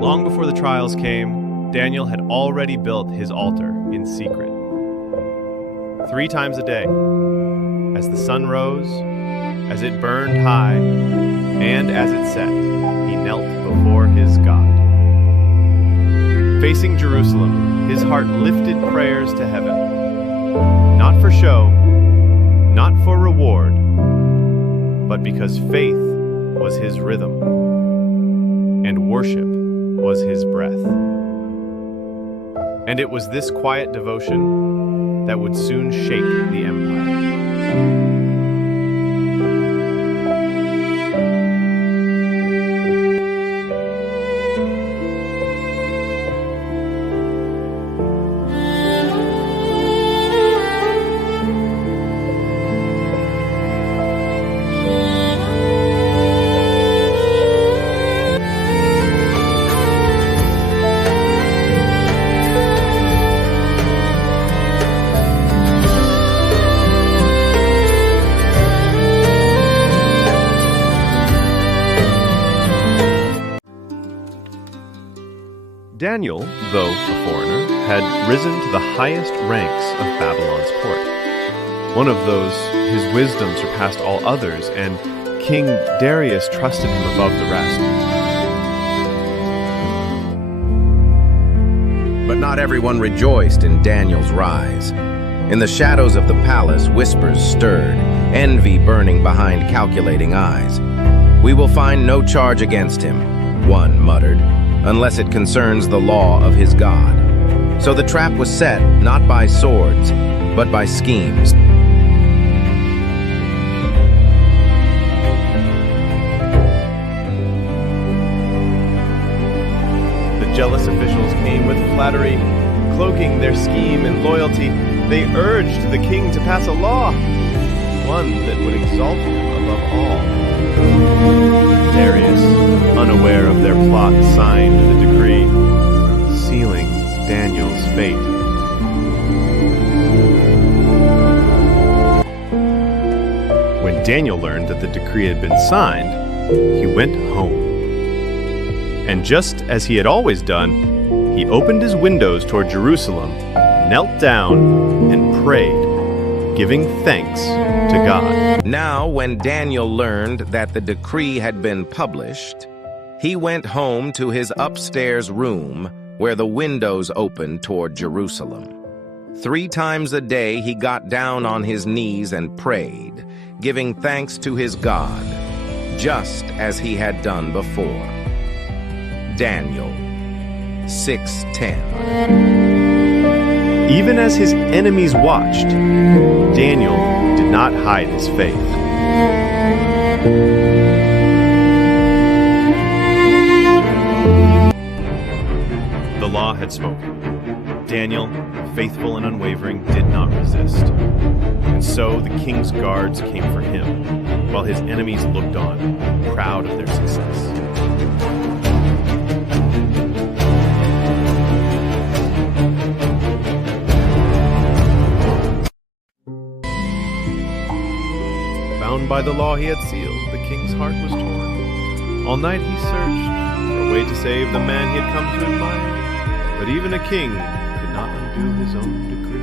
Long before the trials came, Daniel had already built his altar in secret. 3 times a day, as the sun rose, as it burned high, and as it set, he knelt before his God. Facing Jerusalem, his heart lifted prayers to heaven, not for show, not for reward, but because faith was his rhythm, and worship was his breath. And it was this quiet devotion that would soon shake the empire. Daniel, though a foreigner, had risen to the highest ranks of Babylon's court. One of those, his wisdom surpassed all others, and King Darius trusted him above the rest. But not everyone rejoiced in Daniel's rise. In the shadows of the palace, whispers stirred, envy burning behind calculating eyes. "We will find no charge against him," one muttered, "unless it concerns the law of his God." So the trap was set not by swords, but by schemes. The jealous officials came with flattery, cloaking their scheme in loyalty. They urged the king to pass a law, one that would exalt him above all. Darius, unaware of their plot, signed the decree, sealing Daniel's fate. When Daniel learned that the decree had been signed, he went home. And just as he had always done, he opened his windows toward Jerusalem, knelt down, and prayed, giving thanks to God. Now, when Daniel learned that the decree had been published, he went home to his upstairs room where the windows opened toward Jerusalem. 3 times a day he got down on his knees and prayed, giving thanks to his God, just as he had done before. Daniel 6:10. Even as his enemies watched, Daniel did not hide his faith. The law had spoken. Daniel, faithful and unwavering, did not resist. And so the king's guards came for him, while his enemies looked on, proud of their success. Bound by the law he had sealed, the king's heart was torn. All night he searched for a way to save the man he had come to admire. But even a king could not undo his own decree.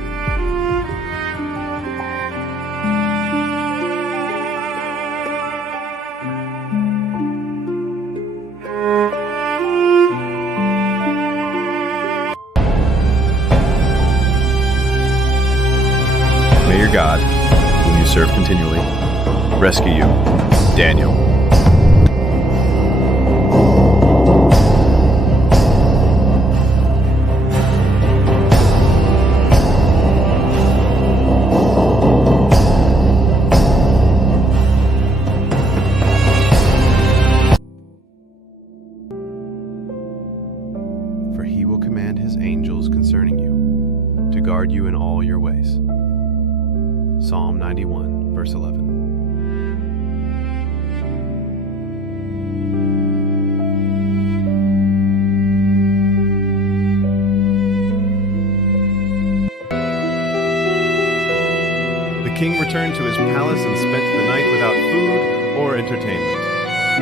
May your God, whom you serve continually, rescue you, Daniel. For he will command his angels concerning you, to guard you in all your ways. Psalm 91, verse 11. The king returned to his palace and spent the night without food or entertainment.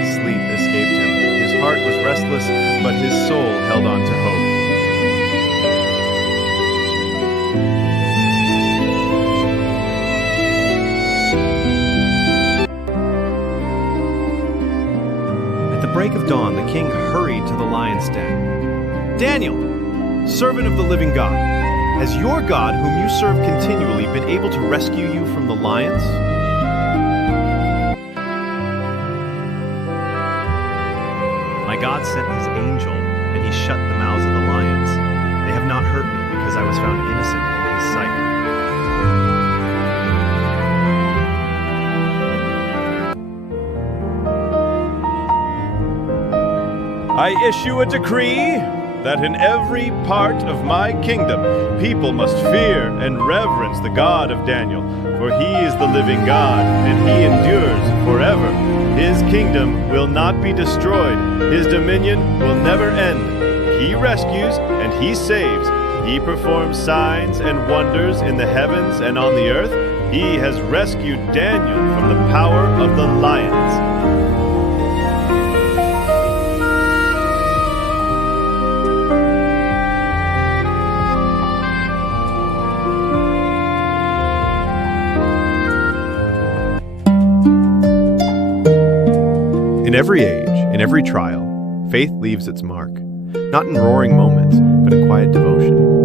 Sleep escaped him. His heart heart was restless, but his soul held on to hope. At the break of dawn, the king hurried to the lion's den. "Daniel, servant of the living God, has your God, whom you serve continually, been able to rescue you from the lions?" "My God sent his angel, and he shut the mouths of the lions. They have not hurt me, because I was found innocent in his sight." "I issue a decree that in every part of my kingdom people must fear and reverence the God of Daniel, for he is the living God, and he endures forever. His kingdom will not be destroyed. His dominion will never end. He rescues and he saves. He performs signs and wonders in the heavens and on the earth. He has rescued Daniel from the power of the lions." In every age, in every trial, faith leaves its mark, not in roaring moments, but in quiet devotion.